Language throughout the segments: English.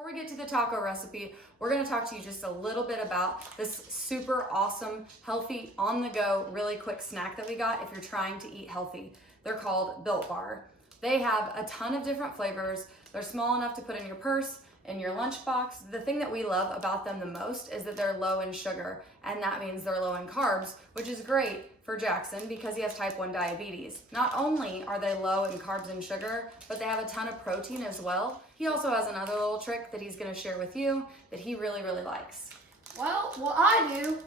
Before we get to the taco recipe, we're gonna talk to you just a little bit about this super awesome, healthy, on-the-go, really quick snack that we got if you're trying to eat healthy. They're called Built Bar. They have a ton of different flavors. They're small enough to put in your purse, in your lunchbox. The thing that we love about them the most is that they're low in sugar, and that means they're low in carbs, which is great for Jackson because he has type 1 diabetes. Not only are they low in carbs and sugar, but they have a ton of protein as well. He also has another little trick that he's gonna share with you that he really, really likes. Well, what I do,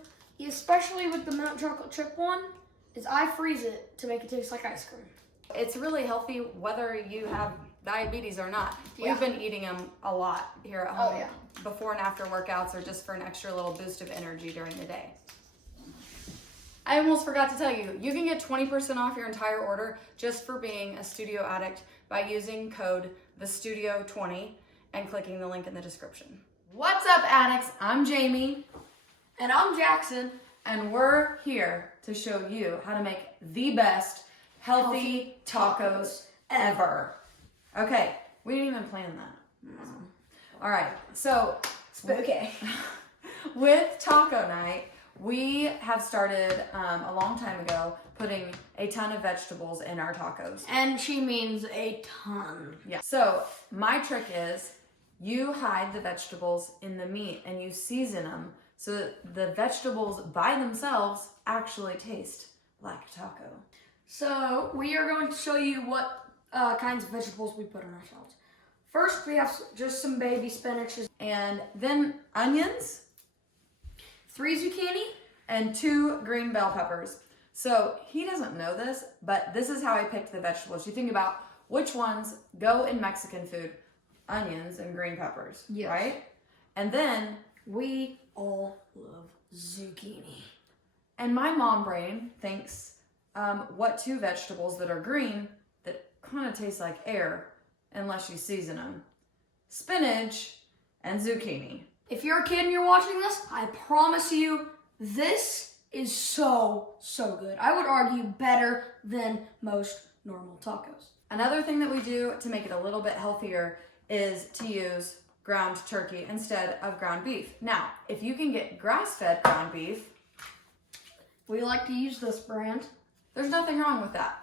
especially with the milk chocolate chip one, is I freeze it to make it taste like ice cream. It's really healthy whether you have diabetes or not. Yeah. We've been eating them a lot here at home. Oh, yeah. Before and after workouts or just for an extra little boost of energy during the day. I almost forgot to tell you, you can get 20% off your entire order just for being a studio addict by using code TheStudio20 and clicking the link in the description. What's up, addicts? I'm Jamie. And I'm Jackson. And we're here to show you how to make the best healthy tacos ever. Okay, we didn't even plan that. All right, so Okay. with taco night, we have started a long time ago putting a ton of vegetables in our tacos. And she means a ton. Yeah. So my trick is you hide the vegetables in the meat and you season them so that the vegetables by themselves actually taste like a taco. So we are going to show you what kinds of vegetables we put on our salads. First, we have just some baby spinach, And then onions, 3 zucchini, and 2 green bell peppers. So he doesn't know this, but this is how I picked the vegetables. You think about which ones go in Mexican food. Onions and green peppers, Yes. right? And then, we all love zucchini. and my mom brain thinks, what 2 vegetables that are green that kind of taste like air unless you season them? Spinach and zucchini. If you're a kid and you're watching this, I promise you, this is so good. I would argue better than most normal tacos. Another thing that we do to make it a little bit healthier is to use ground turkey instead of ground beef. Now, if you can get grass-fed ground beef, We like to use this brand. there's nothing wrong with that.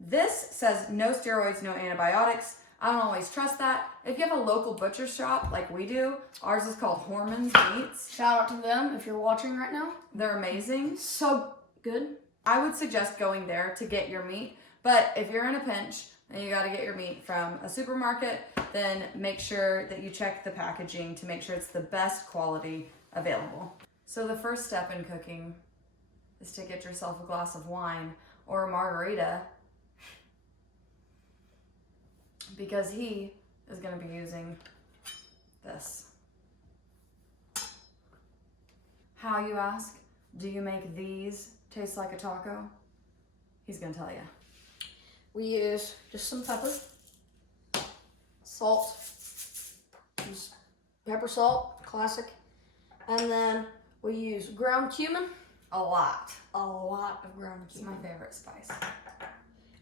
This says no steroids, no antibiotics. I don't always trust that. If you have a local butcher shop like we do, ours is called Horman's Meats. Shout out to them if you're watching right now. They're amazing. So good. I would suggest going there to get your meat, but if you're in a pinch and you got to get your meat from a supermarket, then make sure that you check the packaging to make sure it's the best quality available. So the first step in cooking is to get yourself a glass of wine or a margarita, because he is going to be using this. How, you ask? Do you make these taste like a taco? He's going to tell you. We use just some pepper, salt, use pepper, salt, classic. And then we use ground cumin, A lot. a lot of ground It's my cumin. favorite spice.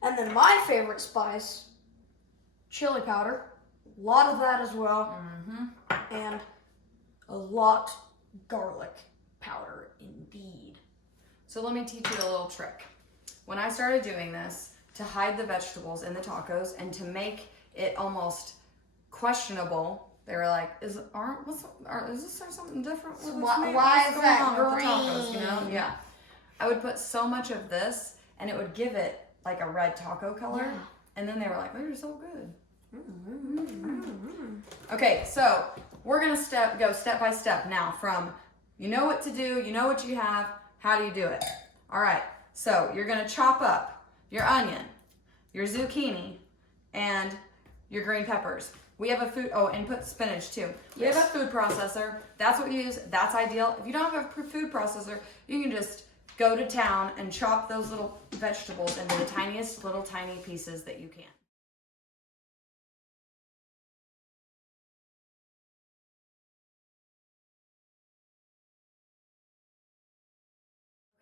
And then my favorite spice, chili powder, a lot of that as well. Mm-hmm. And a lot garlic powder indeed. So let me teach you a little trick. When I started doing this, to hide the vegetables in the tacos and to make it almost questionable, they were like, is there something different with this meat? Why What's is going that on with the tacos, green? you know? Yeah. I would put so much of this and it would give it like a red taco color. Yeah. And then they were like, oh, you're so good. Okay, so we're gonna go step by step now from you know what to do, you know what you have, how do you do it? All right, so you're gonna chop up your onion, your zucchini, and your green peppers. We have a and put spinach too. We have a food processor. That's what we use, that's ideal. If you don't have a food processor, you can just go to town and chop those little vegetables into the tiniest little tiny pieces that you can.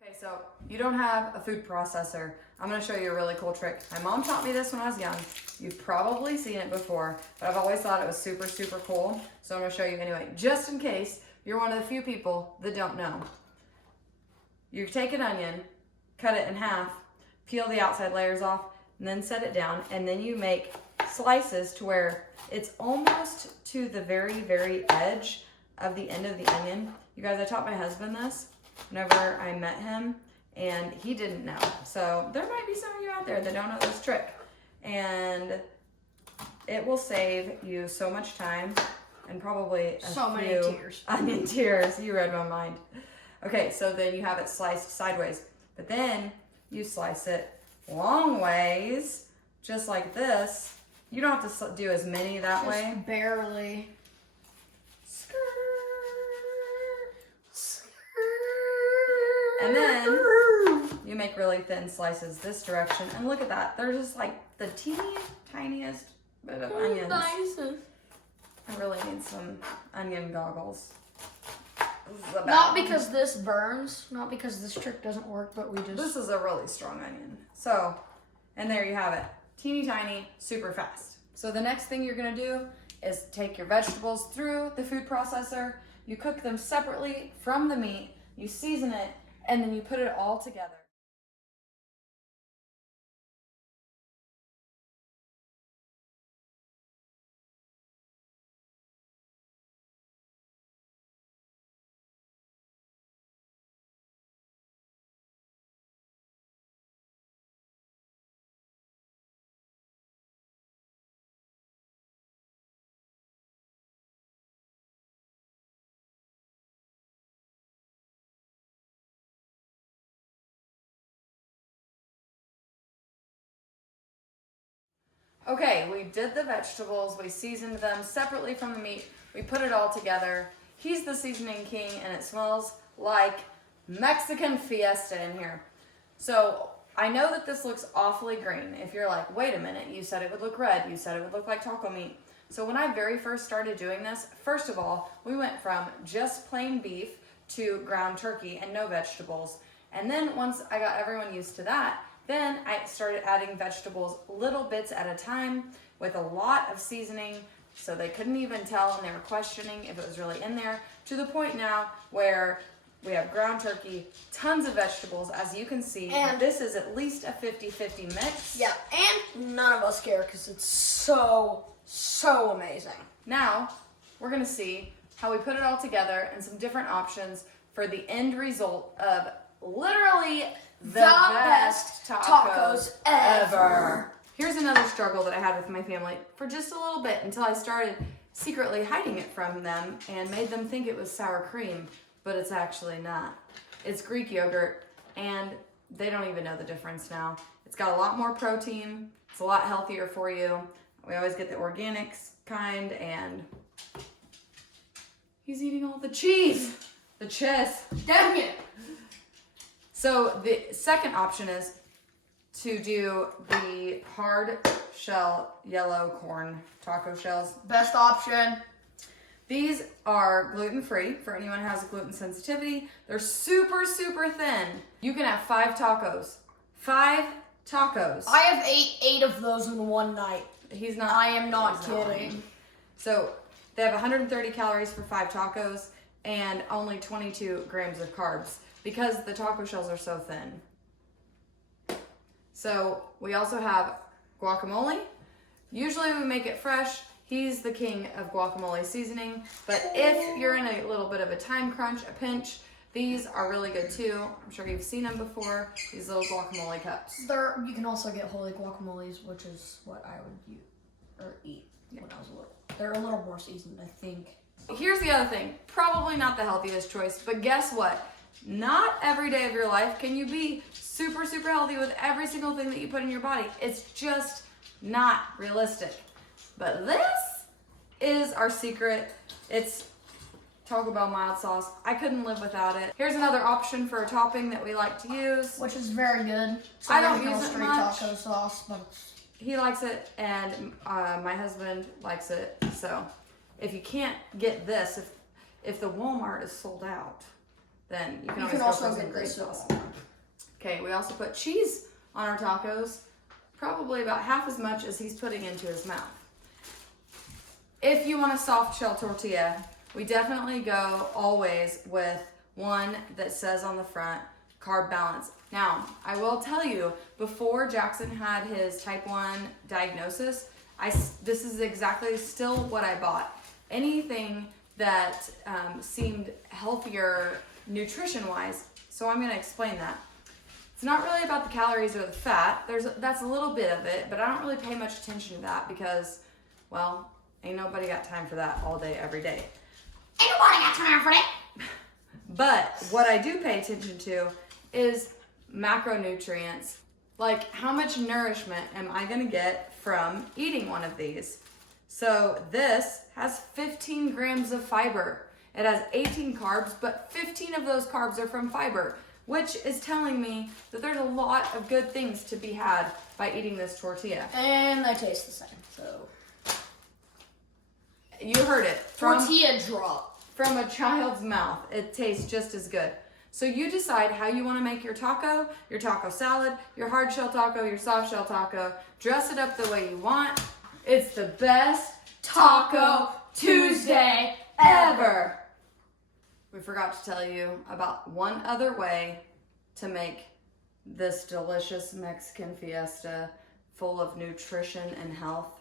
Okay, So you don't have a food processor. I'm gonna show you a really cool trick. My mom taught me this when I was young. You've probably seen it before, but I've always thought it was super, super cool. So I'm gonna show you anyway, just in case you're one of the few people that don't know. You take an onion, cut it in half, peel the outside layers off, and then set it down, and then you make slices to where it's almost to the very, very edge of the end of the onion. You guys, I taught my husband this whenever I met him, and he didn't know. So there might be some of you out there that don't know this trick, and it will save you so much time and probably So many tears. Onion tears. You read my mind. Okay, so then you have it sliced sideways, but then you slice it long ways, just like this. You don't have to do as many that Just way. barely. And then you make really thin slices this direction. And look at that. They're just like the tiniest bit of onions. I really need some onion goggles. Not because this burns, not because this trick doesn't work, but we just... This is a really strong onion. So, and there you have it. Teeny tiny, super fast. So the next thing you're gonna do is take your vegetables through the food processor. You cook them separately from the meat. You season it, and then you put it all together. Okay, we did the vegetables, we seasoned them separately from the meat, we put it all together. He's the seasoning king, and it smells like Mexican fiesta in here. So I know that this looks awfully green. If you're like, wait a minute, you said it would look red, you said it would look like taco meat. So when I very first started doing this, first of all, we went from just plain beef to ground turkey and no vegetables. And then once I got everyone used to that, then I started adding vegetables little bits at a time with a lot of seasoning, so they couldn't even tell, and they were questioning if it was really in there, to the point now where we have ground turkey, tons of vegetables, as you can see. And this is at least a 50-50 mix. yeah, and none of us care because it's so amazing. Now, we're gonna see how we put it all together and some different options for the end result of literally the best tacos ever. Here's another struggle that I had with my family for just a little bit until I started secretly hiding it from them and made them think it was sour cream, but it's actually not. It's Greek yogurt, and they don't even know the difference now. It's got a lot more protein. It's a lot healthier for you. We always get the organics kind, and he's eating all the cheese. The cheese. Dang it! So the second option is to do the hard shell yellow corn taco shells. Best option. These are gluten-free for anyone who has a gluten sensitivity. They're super thin. You can have 5 tacos. 5 tacos. I have ate 8 of those in one night. He's not. I am not he's not kidding. lying. So they have 130 calories for 5 tacos and only 22 grams of carbs, because the taco shells are so thin. So we also have guacamole. Usually we make it fresh. He's the king of guacamole seasoning, but if you're in a little bit of a time crunch, a pinch, these are really good too. I'm sure you've seen them before, these little guacamole cups. You can also get holy guacamoles, which is what I would eat when I was little. They're a little more seasoned, I think. Here's the other thing, probably not the healthiest choice, but guess what? Not every day of your life can you be super healthy with every single thing that you put in your body. It's just not realistic. But this is our secret. It's Taco Bell mild sauce. I couldn't live without it. Here's another option for a topping that we like to use. Which is very good. So I don't use it straight much. taco sauce, but He likes it, and my husband likes it. So if you can't get this, if the Walmart is sold out, then you can You always can go also for some get great this sauce. sauce. Okay, we also put cheese on our tacos, probably about half as much as he's putting into his mouth. If you want a soft shell tortilla, we definitely go always with one that says on the front, carb balance. Now, I will tell you, before Jackson had his type 1 diagnosis, this is exactly still what I bought. Anything that seemed healthier nutrition-wise, so I'm gonna explain that. It's not really about the calories or the fat. That's a little bit of it, but I don't really pay much attention to that because, well, ain't nobody got time for that all day, every day. Ain't nobody got time for that. But what I do pay attention to is macronutrients. Like, how much nourishment am I gonna get from eating one of these? So this has 15 grams of fiber. It has 18 carbs, but 15 of those carbs are from fiber, which is telling me that there's a lot of good things to be had by eating this tortilla. And they taste the same, so. You heard it. Tortilla drop. From a child's mouth. It tastes just as good. So you decide how you want to make your taco salad, your hard shell taco, your soft shell taco. Dress it up the way you want. It's the best Taco Tuesday ever. We forgot to tell you about one other way to make this delicious Mexican fiesta full of nutrition and health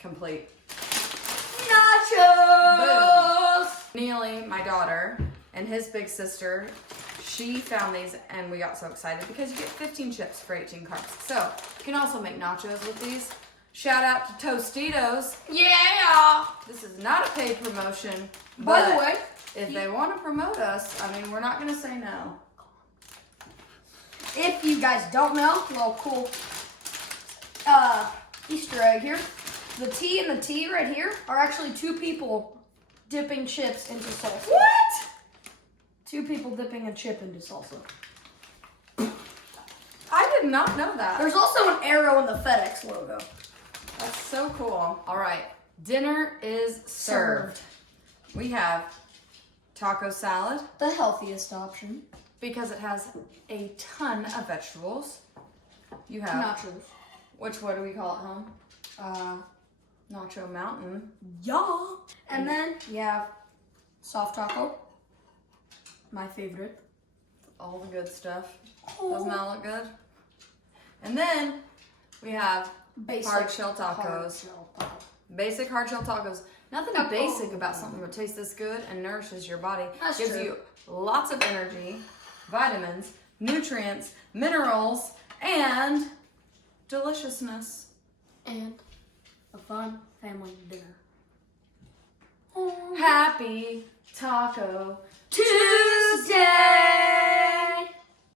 complete. Nachos! Neely, my daughter, and his big sister, she found these and we got so excited because you get 15 chips for 18 carbs. So you can also make nachos with these. Shout out to Tostitos. Yeah! This is not a paid promotion. By the but way, if they want to promote us, I mean, we're not going to say no. if you guys don't know, well, cool Easter egg here. The T and the T right here are actually two people dipping chips into salsa. What? Two people dipping a chip into salsa. I did not know that. There's also an arrow in the FedEx logo. That's so cool. All right, dinner is served. We have taco salad The healthiest option. because it has a ton of vegetables. You have, Nachos. what do we call it home? Nacho Mountain. Yeah. And then you have soft taco. My favorite. All the good stuff. Doesn't that look good? And then we have Basic hard shell hard tacos. shell taco. Basic hard shell tacos. Nothing Taco. basic about something that tastes this good and nourishes your body. That's Gives true. you lots of energy, vitamins, nutrients, minerals, and deliciousness. And a fun family dinner. Happy Taco Tuesday!